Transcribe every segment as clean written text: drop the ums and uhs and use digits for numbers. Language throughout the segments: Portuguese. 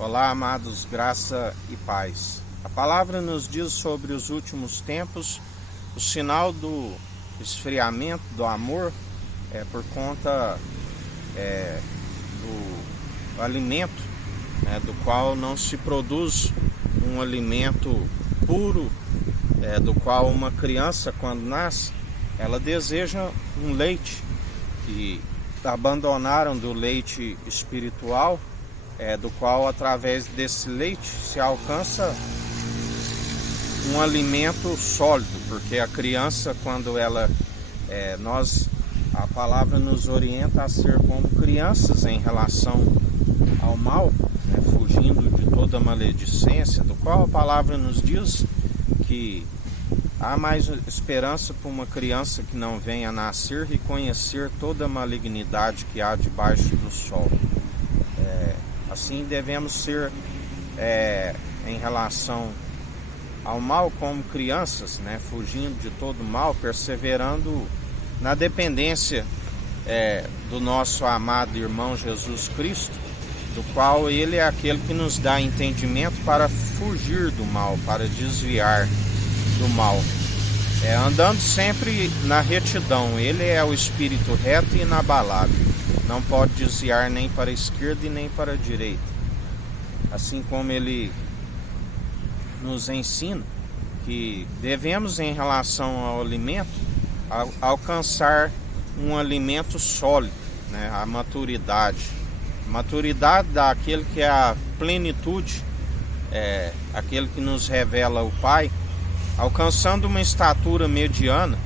Olá, amados, graça e paz. A palavra nos diz sobre os últimos tempos, o sinal do esfriamento do amor é por conta do alimento, do qual não se produz um alimento puro, do qual uma criança, quando nasce, ela deseja um leite, e abandonaram do leite espiritual, do qual através desse leite se alcança um alimento sólido, porque a criança, quando ela a palavra nos orienta a ser como crianças em relação ao mal, fugindo de toda maledicência, do qual a palavra nos diz que há mais esperança para uma criança que não venha a nascer e conhecer toda a malignidade que há debaixo do sol. Assim devemos ser em relação ao mal como crianças, fugindo de todo mal, perseverando na dependência do nosso amado irmão Jesus Cristo, do qual Ele é aquele que nos dá entendimento para fugir do mal, para desviar do mal, andando sempre na retidão. Ele é o Espírito reto e inabalável, não pode desviar nem para a esquerda e nem para a direita. Assim como Ele nos ensina que devemos, em relação ao alimento, alcançar um alimento sólido, a maturidade daquele que é a plenitude, aquele que nos revela o Pai, alcançando uma estatura mediana,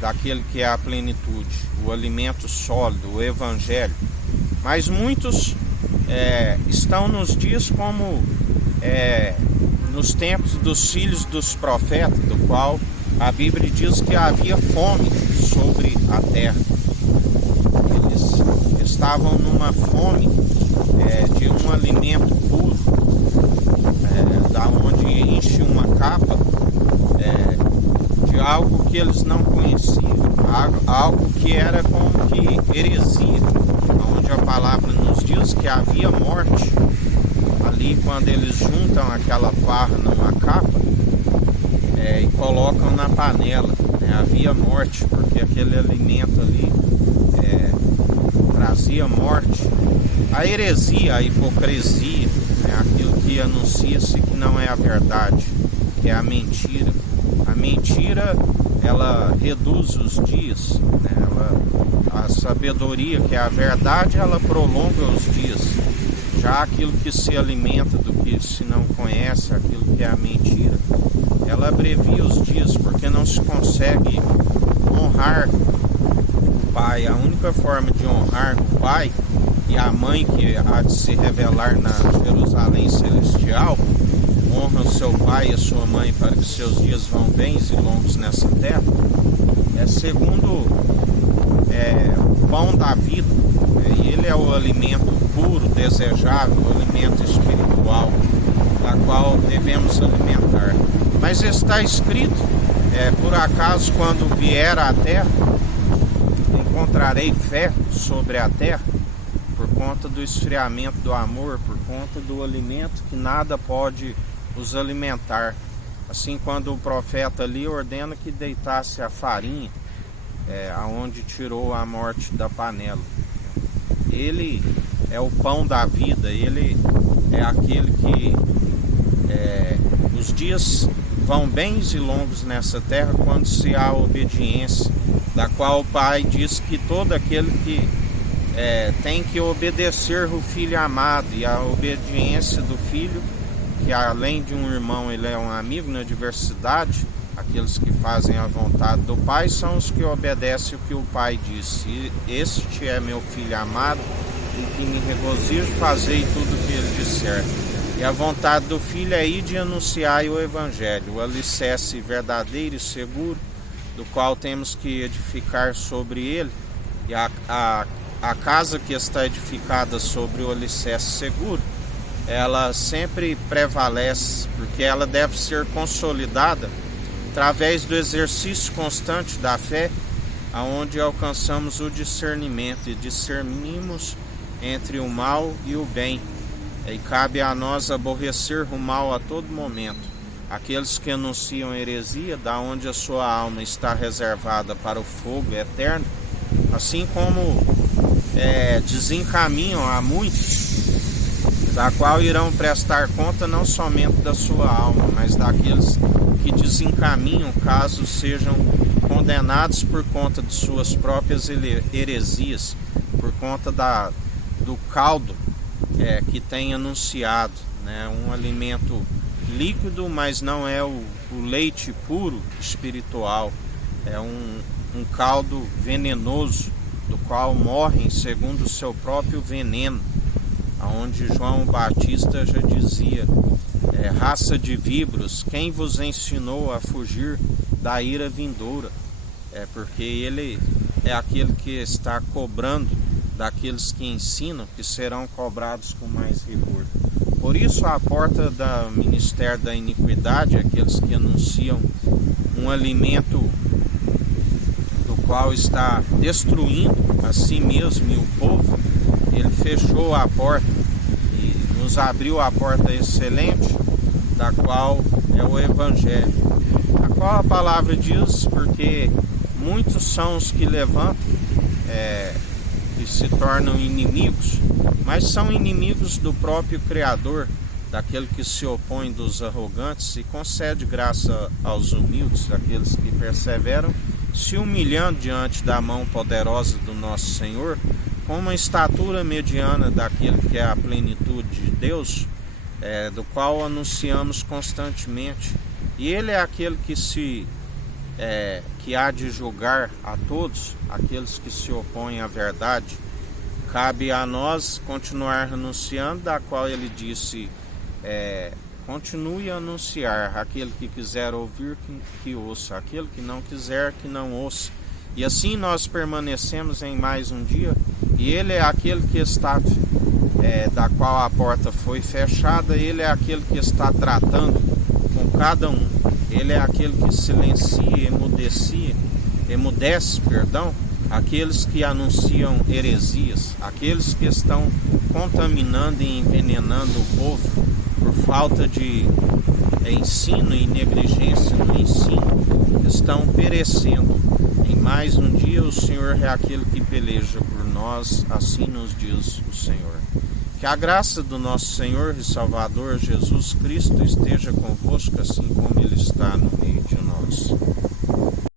daquele que é a plenitude, o alimento sólido, o Evangelho. Mas muitos estão nos dias como nos tempos dos filhos dos profetas, do qual a Bíblia diz que havia fome sobre a terra. Eles estavam numa fome de um alimento puro, da onde enche uma capa de algo que eles não conheciam, algo que era como que heresia, onde a palavra nos diz que havia morte ali quando eles juntam aquela parra numa capa e colocam na panela. Havia morte, porque aquele alimento ali trazia morte. A heresia, a hipocrisia, aquilo que anuncia-se que não é a verdade, que é a mentira. A mentira, ela reduz os dias, a sabedoria, que é a verdade, ela prolonga os dias. Já aquilo que se alimenta do que se não conhece, aquilo que é a mentira, ela abrevia os dias, porque não se consegue honrar o Pai. A única forma de honrar o Pai e a Mãe, que há de se revelar na Jerusalém Celestial, honra o seu pai e a sua mãe para que seus dias vão bens e longos nessa terra, segundo o pão da vida, e ele é o alimento puro, desejável, o alimento espiritual, da qual devemos alimentar. Mas está escrito, por acaso quando vier à terra, encontrarei fé sobre a terra, por conta do esfriamento do amor, por conta do alimento que nada pode os alimentar. Assim, quando o profeta ali ordena que deitasse a farinha, aonde tirou a morte da panela. Ele é o pão da vida, ele é aquele que os dias vão bens e longos nessa terra quando se há obediência, da qual o Pai diz que todo aquele que tem que obedecer o Filho amado, e a obediência do Filho, que além de um irmão, ele é um amigo na diversidade. Aqueles que fazem a vontade do Pai são os que obedecem o que o Pai disse. Este é meu Filho amado, em que me regozijo, fazei tudo o que ele disser. E a vontade do Filho é ir de anunciar o Evangelho, o alicerce verdadeiro e seguro, do qual temos que edificar sobre ele. E a casa que está edificada sobre o alicerce seguro, ela sempre prevalece, porque ela deve ser consolidada através do exercício constante da fé, aonde alcançamos o discernimento e discernimos entre o mal e o bem. E cabe a nós aborrecer o mal a todo momento. Aqueles que anunciam heresia, da onde a sua alma está reservada para o fogo eterno, assim como desencaminham a muitos, da qual irão prestar conta não somente da sua alma, mas daqueles que desencaminham caso sejam condenados por conta de suas próprias heresias, por conta do caldo que tem anunciado, né? Um alimento líquido, mas não é o leite puro espiritual, é um caldo venenoso, do qual morrem segundo o seu próprio veneno, onde João Batista já dizia: raça de víboros, quem vos ensinou a fugir da ira vindoura? Porque ele é aquele que está cobrando daqueles que ensinam, que serão cobrados com mais rigor. Por isso, a porta do ministério da iniquidade, aqueles que anunciam um alimento do qual está destruindo a si mesmo e o povo, ele fechou a porta e nos abriu a porta excelente, da qual é o Evangelho, a qual a palavra diz: porque muitos são os que levantam e se tornam inimigos, mas são inimigos do próprio Criador, daquele que se opõe dos arrogantes e concede graça aos humildes, daqueles que perseveram, se humilhando diante da mão poderosa do nosso Senhor, com uma estatura mediana daquele que é a plenitude de Deus, do qual anunciamos constantemente. E ele é aquele que há de julgar a todos aqueles que se opõem à verdade. Cabe a nós continuar anunciando, da qual ele disse: continue a anunciar. Aquele que quiser ouvir, que ouça; aquele que não quiser, que não ouça. E assim nós permanecemos em mais um dia, e ele é aquele que está, da qual a porta foi fechada, ele é aquele que está tratando com cada um. Ele é aquele que silencia, emudece, aqueles que anunciam heresias, aqueles que estão contaminando e envenenando o povo por falta de ensino e negligência no ensino, estão perecendo. Em mais um dia o Senhor é aquele que peleja por nós, assim nos diz o Senhor. Que a graça do nosso Senhor e Salvador Jesus Cristo esteja convosco, assim como Ele está no meio de nós.